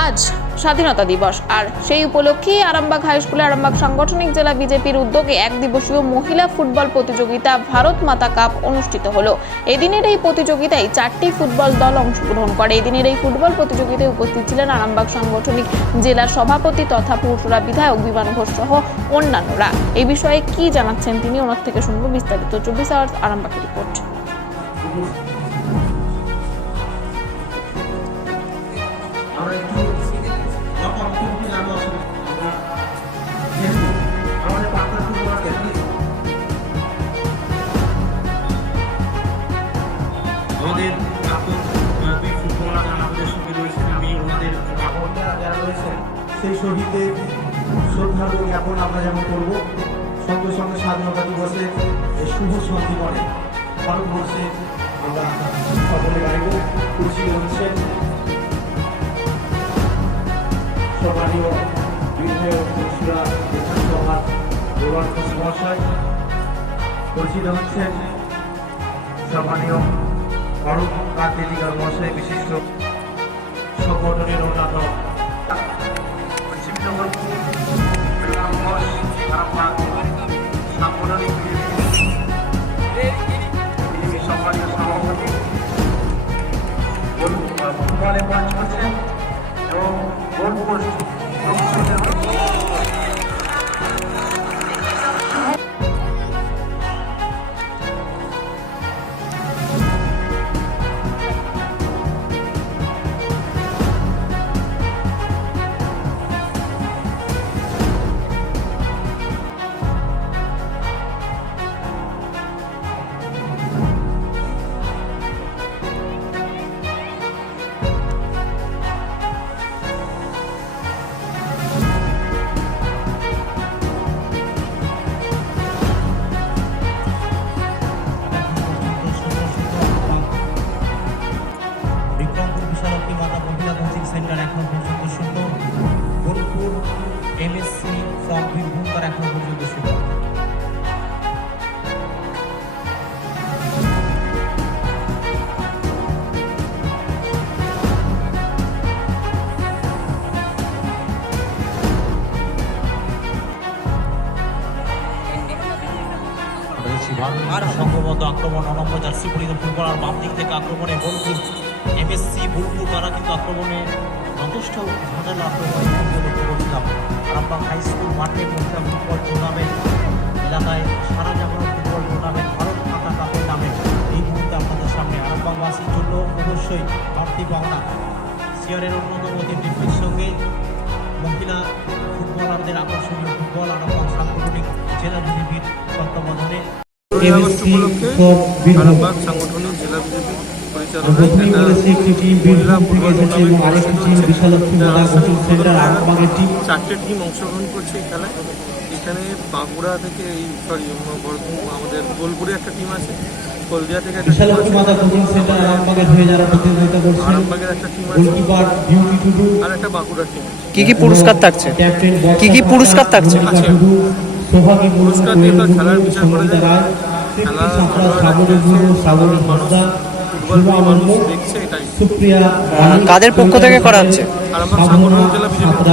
আজ স্বাধীনতা দিবস, আর সেই উপলক্ষে আরামবাগ হাই স্কুলে আরামবাগ সাংগঠনিক জেলা বিজেপির উদ্যোগে এক দিবসীয় মহিলা ফুটবল প্রতিযোগিতা ভারত মাতা কাপ অনুষ্ঠিত হলো। এদিনের এই প্রতিযোগিতায় 4টি ফুটবল দল অংশগ্রহণ করে। এদিনের এই ফুটবল প্রতিযোগিতায় উপস্থিত ছিলেন আরামবাগ সাংগঠনিক জেলার সভাপতি তথা পুরসুরা বিধায়ক বিমান ঘোষ সহ অন্যান্যরা। এই বিষয়ে কি জানাচ্ছেন তিনি, ওনার থেকে শুনবো বিস্তারিত। 24 আওয়ার্স আরামবাগ রিপোর্ট। আমাদের বীর ফুটবলার আমাদের সঙ্গে রয়েছেন। আমি ওনাদের যারা রয়েছেন সেই শহীদদের শ্রদ্ধা জ্ঞাপন আমরা যেমন করব, সঙ্গে সঙ্গে স্বাধীনতা দিবসের এই শুভ সন্ধিবনে ভারতবর্ষে আমরা সকলে গাইব। খুশি হচ্ছেন সম্মানীয় বিধায়ক পুরসুরা বিধানসভার বিমান ঘোষ মহাশয়, পরিচিত হচ্ছেন সম্মানীয় ভারত কার্তিকার মহাশয়, বিশিষ্ট সংগঠনের অন্যান্য সাংগঠনিক সম্মানীয় সভাপতি ফুটবলে মঞ্চ করছেন এবং গোল পোস্ট সেন্টার এখন পর্যন্ত শূন্য। বোলপুর এমএসসি ফর্ম বীরভূম তার এখন পর্যন্ত শূন্য। সংঘবদ্ধ আক্রমণ, অনম্র জার্সি পরিহিত ফুটবলার বাম দিক থেকে আক্রমণে বোলপুর এমএসসি বোলপুর তারা কিন্তু আক্রমণে যথেষ্ট ঝাঁঝালো আক্রমণে লক্ষ্য করছিলাম। আরামবাগ হাই স্কুল মাঠে মহিলা ফুটবল টুর্নামেন্ট এলাকায় সারা জাগরণ ফুটবল টুর্নামেন্ট ভারত মাতা কাপের নামে এই মুহূর্তে আপনাদের সামনে আরামবাগবাসীর জন্য অবশ্যই বাড়তি পাওনা সিআরের অন্যতম টিমের সঙ্গে মহিলা ফুটবলারদের আকর্ষণীয় ফুটবল আরামবাগ সাংগঠনিক জেলা বিজেপির তত্ত্বাবধানে আরামবাগ সাংগঠনিক জেলা বিজেপি চারটে টিম অংশগ্রহণ করছে এই খেলায়। এখানে বাঁকুড়া থেকে আমাদের বোলপুরে একটা টিম আছে, হলদিয়া থেকে একটা টিম আছে, আরামবাগের একটা টিম আছে, আর একটা বাঁকুড়ার টিম আছে। কি কি পুরস্কার থাকছে? পুরস্কার দিয়ে তো খেলার বিচার করা যায়। খেলা মানুষ দেখছে, এটাই। কাদের পক্ষ থেকে করা হচ্ছে? আরামবাগ সাংগঠনিক জেলা বিজেপি